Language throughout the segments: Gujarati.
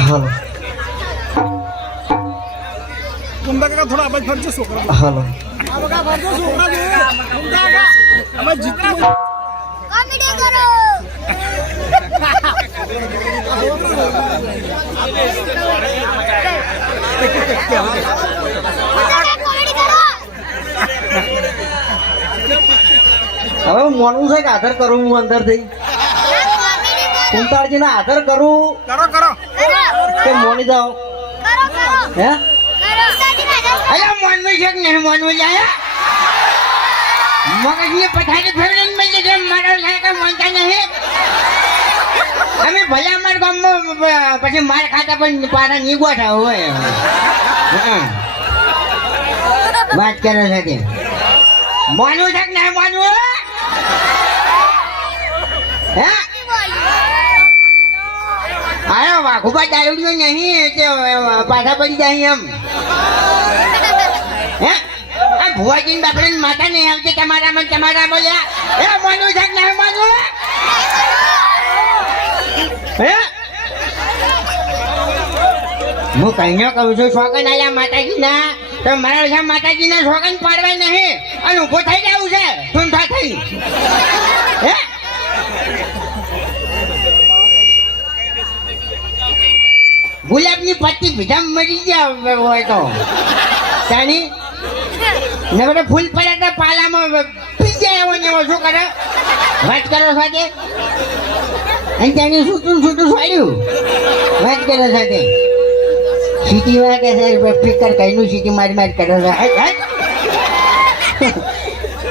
હાલો થોડા અવાજ ફરજો છોકરા હાલો અમે જીતના કોમેડી કરો કોમેડી કરો હવે મોનું છે કે આધાર કરું હું અંદરથી કુંતાળજી ના આધાર કરું કરો કરો કે મોની જાઓ હે અલા મોનવું છે કે નહીં મોનવું જાય મગજની પથારી ફેરવીને મળી છે મારો લાયક મોનતા નહીં અમે ભલે અમારા ગામમાં પછી માર ખાતા પણ પાછા નહીં ગોઠા હોય વાત કરે છે તે મોનવું છે કે નહીં મોનવું હે આયો વાઘુબા દારૂડિયો નહીં કે પાછા પડી જાય એમ હે આ ભુવાજીની બાપડાની માતા નહીં આવતી તમારા બોલ્યા એ મોનું છે ને મોનું હે હું કહીને કહું છું શોકન આયા માતાજીના તો મારા માતાજીના શોકન પાડવાય નહીં અને ઊભો થઈ જવું છે ઠૂંઠા થઈ હે ગુલાબની પત્તી ભીધા મરી ગયા હોય તો તાની નવડે ફૂલ પડે તો પાલામાં પી જાય એવો ને એવો શું કરે વાત કરો સાથે અને ત્યાંની છૂટું છોડ્યું વાત કરો સાથે સીટી વાળા કે છે ફિકર કઈનું સીટી મારી કરો છો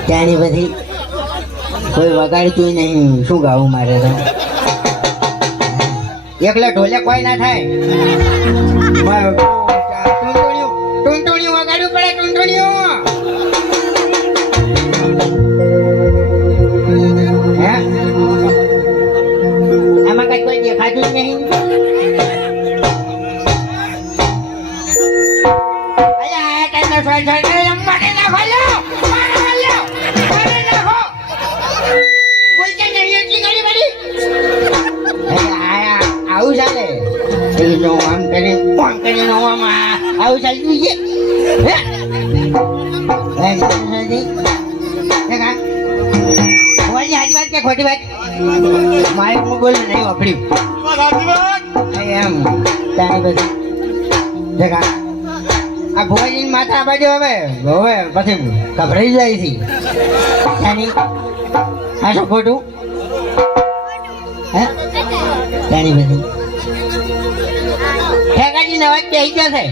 ત્યાંની બધી કોઈ વગાડતું નહીં શું ગાવું મારે તો એકલા ઢોલે કોઈ ના થાય ટૂંટુણિયું વગાડવું પડે ટૂંટુણિયું હે આમાં કઈ કોઈ દેખાતું જ નહીં આવું ચાલે આમ કરીને ફોન કરીને આવું ચાલતું છે સાચી વાત કે ખોટી વાત મારે હું બોલું નહીં વાપર્યું એમ તારી બધી દેખા આ ભુવાજીની માથા બાજુ હવે પછી ગભરાઈ જાય છે તાની આ શું ખોટું હે તારી બધી ખેગાજી નવાજ બેસી જશે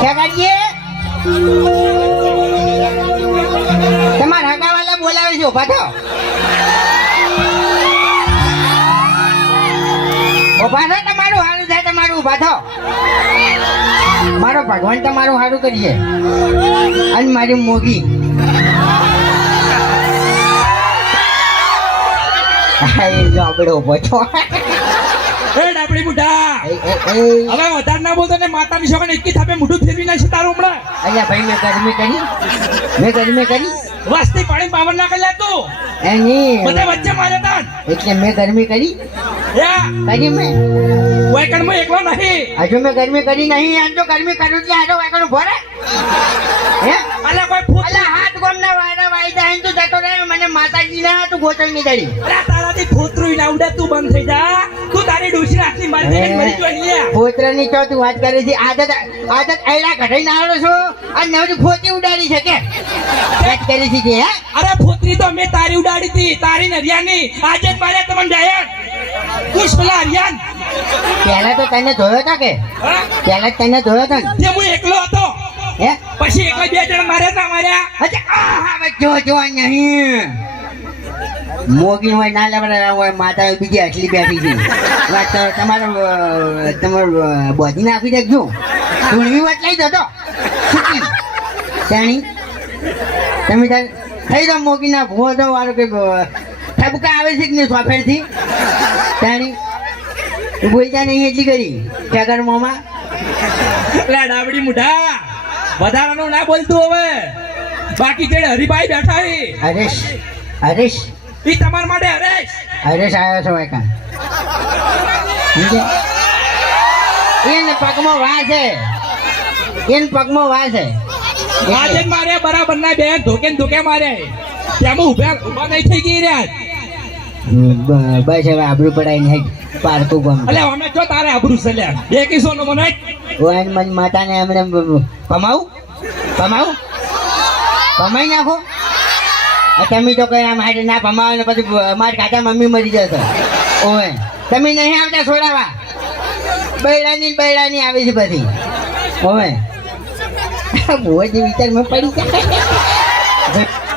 ખેગાજી તમારા હગાવાલા બોલાવે છે ઉભા થો તમારું સારું થાય તમારું ઉભા થો મારો ભગવાન તમારું સારું કરીએ અને મારી મોગી જોબડો ઉભો છો ડાબડી બુઢા હવે વધારે ના બોલતો ને માતાની છોકરાને એકી થાપે મોઢું ફેરવી નાખશે તારું હમણાં અલ્યા ભાઈ મેં ગરમી કરી વાસ્તી પાણી પાવર ના કરી તું એની બધા વચ્ચે મારે તાન એટલે મેં ગરમી કરી કરી મેં વાયકણ માં એકલો નહીં હજુ મેં ગરમી કરી નહીં આજ તો ગરમી કરું એટલે આજો વાયકણ ભરે હે અલા કોઈ ફૂટ અલા હાથ ગોમના વાયરા વાઈ જાય તું જતો રહે મને માતાજી ના તું ગોચણ ની દડી અલા તારાથી ફોતરું ના ઉડે તું બંધ થઈ જા તું તારી ડોશી આખી મારી દે મરી જોઈ લે ફોતરાની તો તું વાત કરી છે આદત આયલા ઘટાઈ ના આવ્યો છું અને નવરી ફોતી ઉડાડી છે કે વાત કરી છે હે અરે ફોતરી તો મેં તારી ઉડાડી હતી તારી નરિયાની આજે જ મારે તમને ડાયર કુશ પેલા હરિયાન પહેલા તો તને ધોયો હતા કે પહેલા તને ધોયો હતો ને તે હું એકલો હતો હે પછી એક બે જણ માર્યા તા માર્યા હવે જો નહીં મોગી હોય ના લેવડા હોય માતા બીજી આટલી બેઠી છે વાત તમારું બોધી નાખી દેજો ધૂળવી વાત લઈ જતો જાણી તમે થઈ જાઓ મોગી ના ભૂવો તો વાળો કે ઠબકા આવે છે કે નહીં સોફેરથી જાણી તું બોલતા નહીં એટલી કરી ખેગર મોમાં ડાબડી મુઢા વધારાનું ના બોલતું હવે બાકી જે હરિભાઈ બેઠા અરે હરેશ ઈ તમારા માટે હરેશ હરેશ આવ્યો છો એકા એને પગમાં વાહ છે એને પગમાં વાહ છે આજે જ મારે બરાબર ના બે ધોકે ને ધોકે મારે ત્યાં ઉભા નહીં થઈ ગઈ રહ્યા બસ હવે આબરૂ પડાઈને હેડ પારકું ગમ અલે અમે જો તારે આબરૂ છે લ્યા બે કિસો નો મને ઓન મન માતાને એમણે કમાવું કમાઈ નાખો તમે તો કઈ આમ હાડે ના કમાવો ને પછી અમારી કાકા મમ્મી મરી જશે ઓય તમે નહીં આવતા છોડાવા બૈડાની આવી છે પછી ઓય બહુ જ વિચારમાં પડી જાય